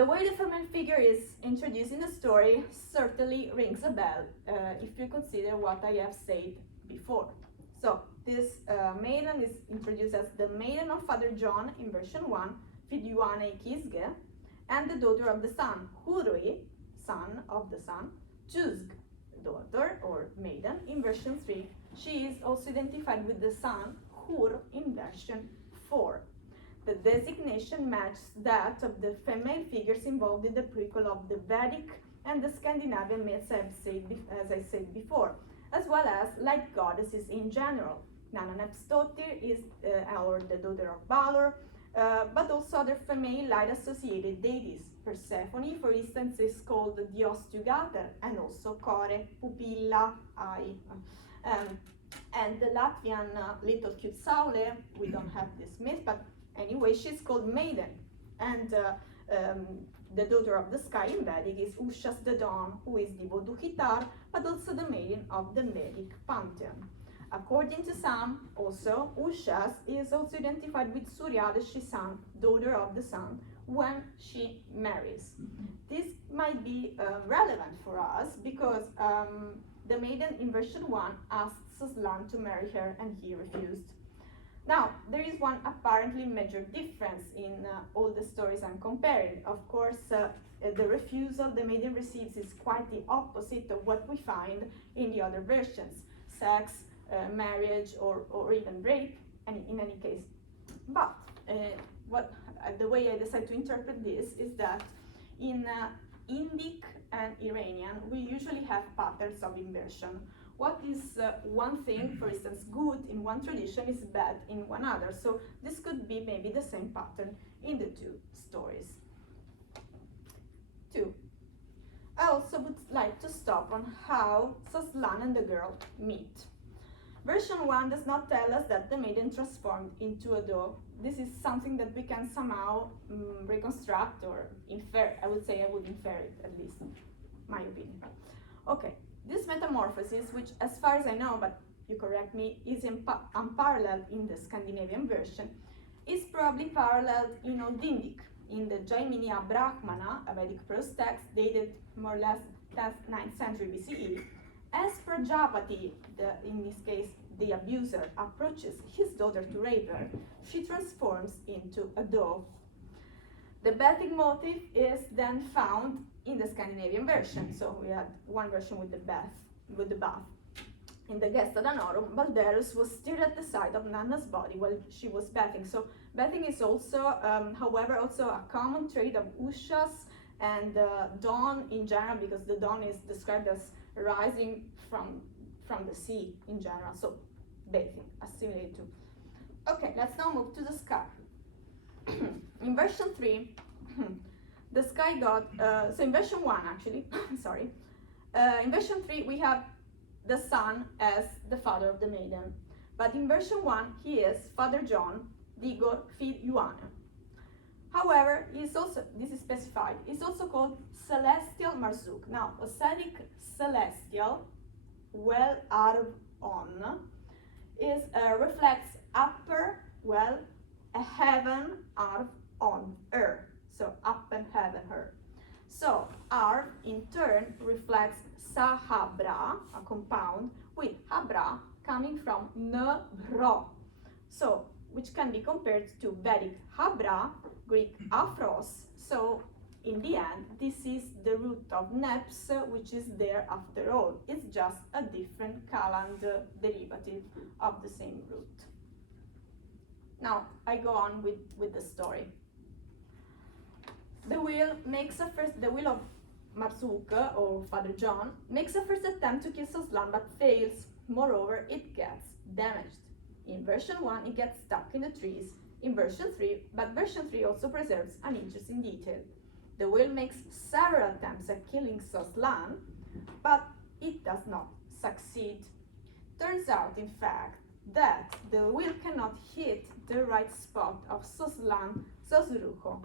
The way the female figure is introduced in the story certainly rings a bell if you consider what I have said before. So this maiden is introduced as the maiden of Father John in version 1, Fidyuane Kisge, and the daughter of the sun, Hurui, son of the sun, Tuzg, daughter or maiden in version 3. She is also identified with the sun, Hur, in version 4. The designation matches that of the female figures involved in the prequel of the Vedic and the Scandinavian myths, as I said before, as well as light goddesses in general. Nananepsdottir is or the daughter of Balor, but also other female light-associated deities. Persephone, for instance, is called Diostugater, and also Kore, Pupilla, eye. And the Latvian little cute Saule, we don't have this myth, but anyway, she's called Maiden. And the daughter of the sky in Vedic is Ushas the dawn, who is the Voduhitar, but also the maiden of the Vedic pantheon. According to some, also, Ushas is also identified with Surya, the Shisan, daughter of the sun, when she marries. This might be relevant for us because the maiden in version 1 asked Soslan to marry her and he refused. Now, there is one apparently major difference in all the stories I'm comparing. Of course, the refusal the maiden receives is quite the opposite of what we find in the other versions. Sex, marriage, or even rape, in any case. But the way I decide to interpret this is that in Indic and Iranian, we usually have patterns of inversion. What is one thing, for instance, good in one tradition is bad in one other. So this could be maybe the same pattern in the two stories. 2. I also would like to stop on how Soslan and the girl meet. Version 1 does not tell us that the maiden transformed into a dove. This is something that we can somehow reconstruct or infer. I would say I would infer it, at least, my opinion. Okay, this metamorphosis, which as far as I know, but you correct me, is unparalleled in the Scandinavian version, is probably paralleled in Old Indic, in the Jaiminia Brahmana, a Vedic prose text dated more or less 10th, 9th century BCE. As Prajapati, in this case the abuser, approaches his daughter to rape her, she transforms into a dove. The Vedic motif is then found in the Scandinavian version. So we had one version with the bath. In the Gesta Danorum, Balderus was steered at the side of Nanna's body while she was bathing. So bathing is also, however, also a common trait of Ushas and dawn in general, because the dawn is described as rising from the sea in general. So bathing, assimilated to. Okay, let's now move to the sky. In version 3, the sky god, so in version 1 actually, sorry. In version 3 we have the sun as the father of the maiden. But in version 1 he is Father John, Digor Fid Yuane. However, he is also, this is specified, he's also called Celestial Marzuk. Now, Ossetic celestial, well arv on, is reflects upper, well, a heaven arv on earth. So up and heaven earth. So arv in turn reflects Sahabra, a compound, with Habra coming from Nebro. So which can be compared to Vedic Habra, Greek Aphros. So in the end, this is the root of Neps, which is there after all. It's just a different Kaland derivative of the same root. Now I go on with the story. The will of Marzuk, or Father John, makes a first attempt to kill Soslan but fails. Moreover, it gets damaged. In version 1, it gets stuck in the trees. In version 3, but version 3 also preserves an interesting detail. The whale makes several attempts at killing Soslan, but it does not succeed. Turns out, in fact, that the whale cannot hit the right spot of Soslan Sosrucho,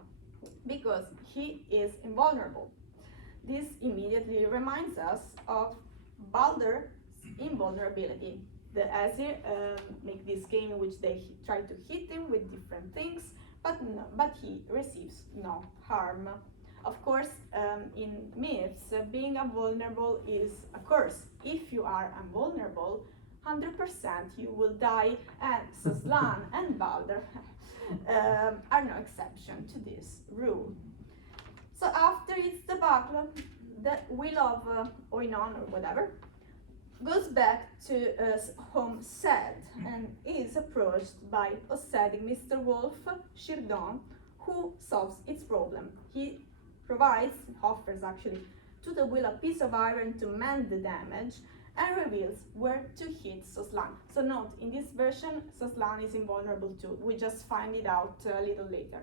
because he is invulnerable. This immediately reminds us of Baldur's invulnerability. The Aesir make this game in which they try to hit him with different things, but he receives no harm. Of course, in myths, being invulnerable is a curse. If you are invulnerable, 100% you will die, and Soslan and Balder are no exception to this rule. So after its debacle, the will of Oinon or whatever goes back to home sad and is approached by Ossetic Mr. Wolf Shirdon, who solves its problem. He offers actually, to the will a piece of iron to mend the damage and reveals where to hit Soslan. So note, in this version, Soslan is invulnerable too. We just find it out a little later.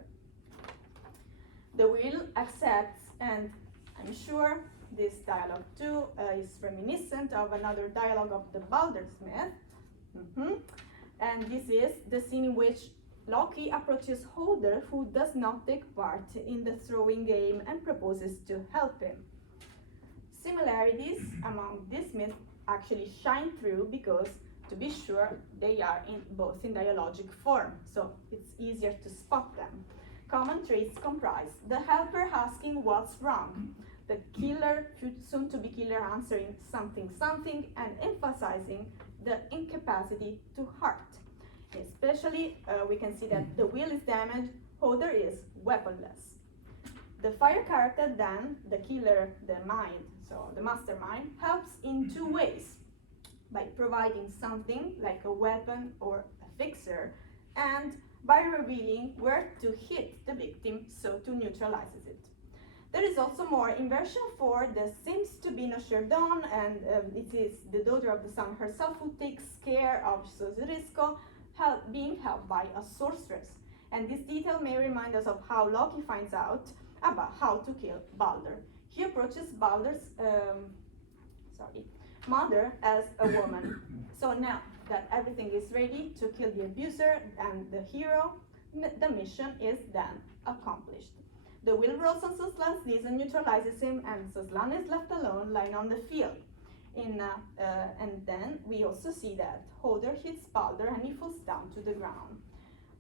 The will accepts, and I'm sure this dialogue too is reminiscent of another dialogue of the Balder Smith. And this is the scene in which Loki approaches Hodor, who does not take part in the throwing game, and proposes to help him. Similarities among these myths actually shine through because, to be sure, they are both in dialogic form, so it's easier to spot them. Common traits comprise the helper asking what's wrong, the killer, soon-to-be killer, answering something something, and emphasizing the incapacity to hurt. Especially, we can see that the will is damaged, Hodor is weaponless. The fire character then, the killer, the mind, so the mastermind, helps in two ways. By providing something like a weapon or a fixer, and by revealing where to hit the victim, so to neutralize it. There is also more. In version 4, there seems to be no Sherdon, and it is the daughter of the sun herself who takes care of Sosrisko, being helped by a sorceress. And this detail may remind us of how Loki finds out about how to kill Balder. He approaches Balder's mother as a woman. So now that everything is ready to kill the abuser and the hero, the mission is then accomplished. The will rolls on Soslan's knees and neutralizes him, and Soslan is left alone, lying on the field. And then we also see that Hodor hits Balder and he falls down to the ground.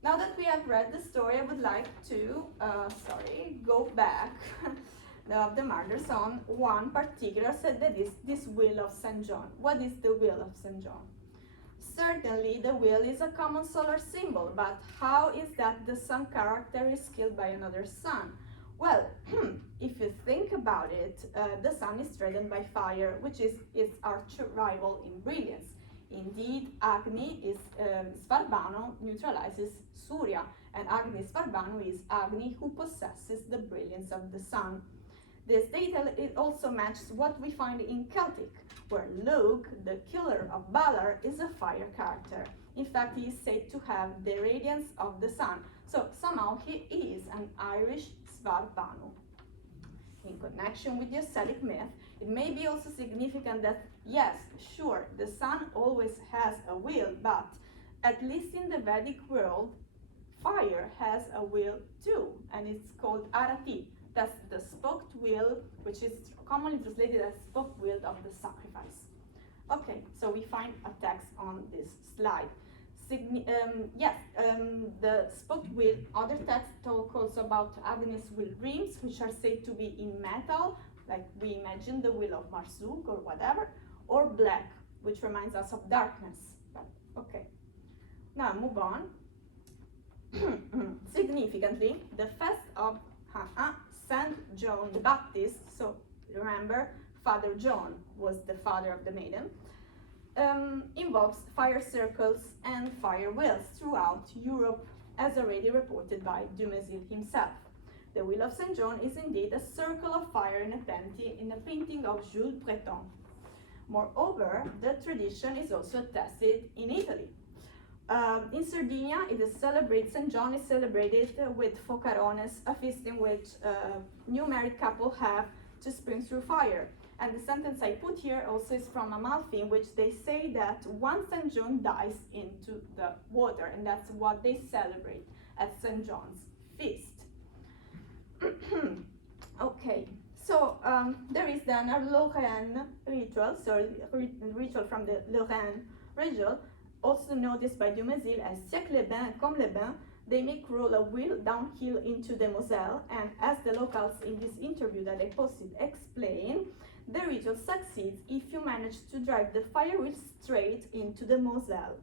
Now that we have read the story, I would like to go back of the murders on one particular set, that is this will of St. John. What is the will of St. John? Certainly the will is a common solar symbol, but how is that the sun character is killed by another sun? Well, if you think about it, the sun is threatened by fire, which is its arch rival in brilliance. Indeed, Agni is Svarbano neutralizes Surya, and Agni Svarbano is Agni who possesses the brilliance of the sun. This detail it also matches what we find in Celtic, where Loki, the killer of Balor, is a fire character. In fact, he is said to have the radiance of the sun, so somehow he is an Irish Svarbanu. In connection with the Ossetic myth, it may be also significant that, yes, sure, the sun always has a will, but at least in the Vedic world, fire has a will too, and it's called Arati. That's the spoked will, which is commonly translated as spoked will of the sacrifice. Okay, so we find a text on this slide. The spoked will, other texts talk also about Agnes will rings, which are said to be in metal, like we imagine the will of Marsuk or whatever, or black, which reminds us of darkness. But, okay, now move on. Significantly, the fest of Saint John the Baptist, so remember, Father John was the father of the maiden, involves fire circles and fire wheels throughout Europe, as already reported by Dumézil himself. The wheel of St. John is indeed a circle of fire in a painting of Jules Breton. Moreover, the tradition is also attested in Italy. In Sardinia, St. John is celebrated with focarones, a feast in which new married couple have to spring through fire. And the sentence I put here also is from Amalfi, in which they say that one St. John dies into the water, and that's what they celebrate at St. John's feast. Okay, so there is then a Lorraine ritual, so ritual from the Lorraine region, also noticed by Dumézil as siècle les bains comme les bains, they may crawl a wheel downhill into the Moselle, and as the locals in this interview that I posted explain, the ritual succeeds if you manage to drive the fire wheel straight into the Moselle.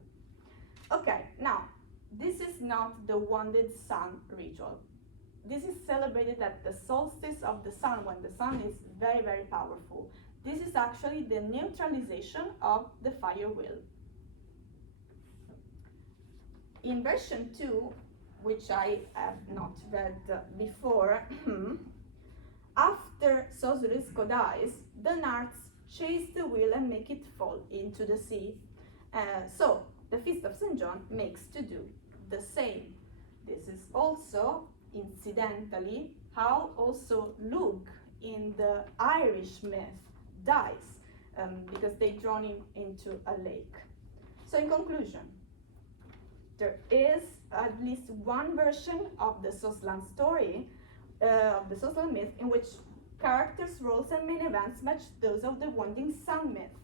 Okay, now, this is not the wounded sun ritual. This is celebrated at the solstice of the sun, when the sun is very, very powerful. This is actually the neutralization of the fire wheel. In version 2, which I have not read before, after Sosurisco dies, the Narts chase the wheel and make it fall into the sea. So the Feast of St. John makes to do the same. This is also, incidentally, how also Luke in the Irish myth dies, because they drawn him into a lake. So in conclusion, there is at least one version of the Soslan story, of the Soslan myth, in which characters, roles, and main events match those of the Wounding Sun myth.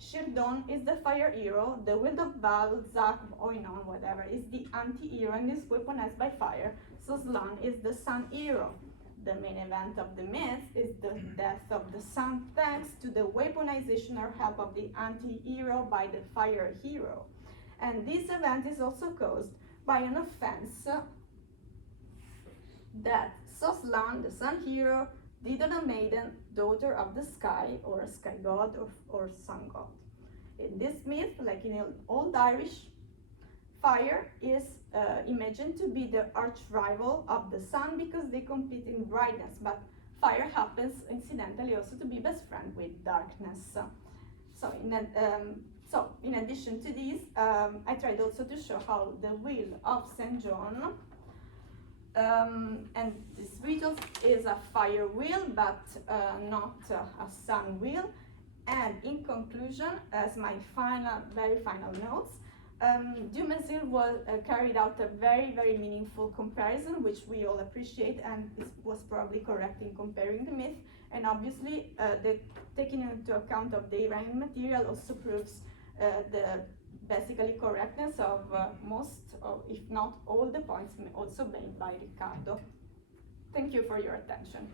Shirdon is the fire hero, the Wild of Val, Zak, Oinon, whatever, is the anti-hero and is weaponized by fire. Soslan is the sun hero. The main event of the myth is the death of the sun thanks to the weaponization or help of the anti-hero by the fire hero. And this event is also caused by an offense that Soslan, the sun hero, did on a maiden, daughter of the sky, or a sky god or sun god. In this myth, like in Old Irish, fire is imagined to be the arch rival of the sun because they compete in brightness, but fire happens incidentally also to be best friend with darkness. So in addition to this, I tried also to show how the wheel of St. John, and this ritual is a fire wheel, but not a sun wheel. And in conclusion, as my very final notes, Dumézil carried out a very, very meaningful comparison, which we all appreciate, and was probably correct in comparing the myth. And obviously, the taking into account of the Iranian material also proves the basically correctness of most, if not all, the points also made by Riccardo. Thank you for your attention.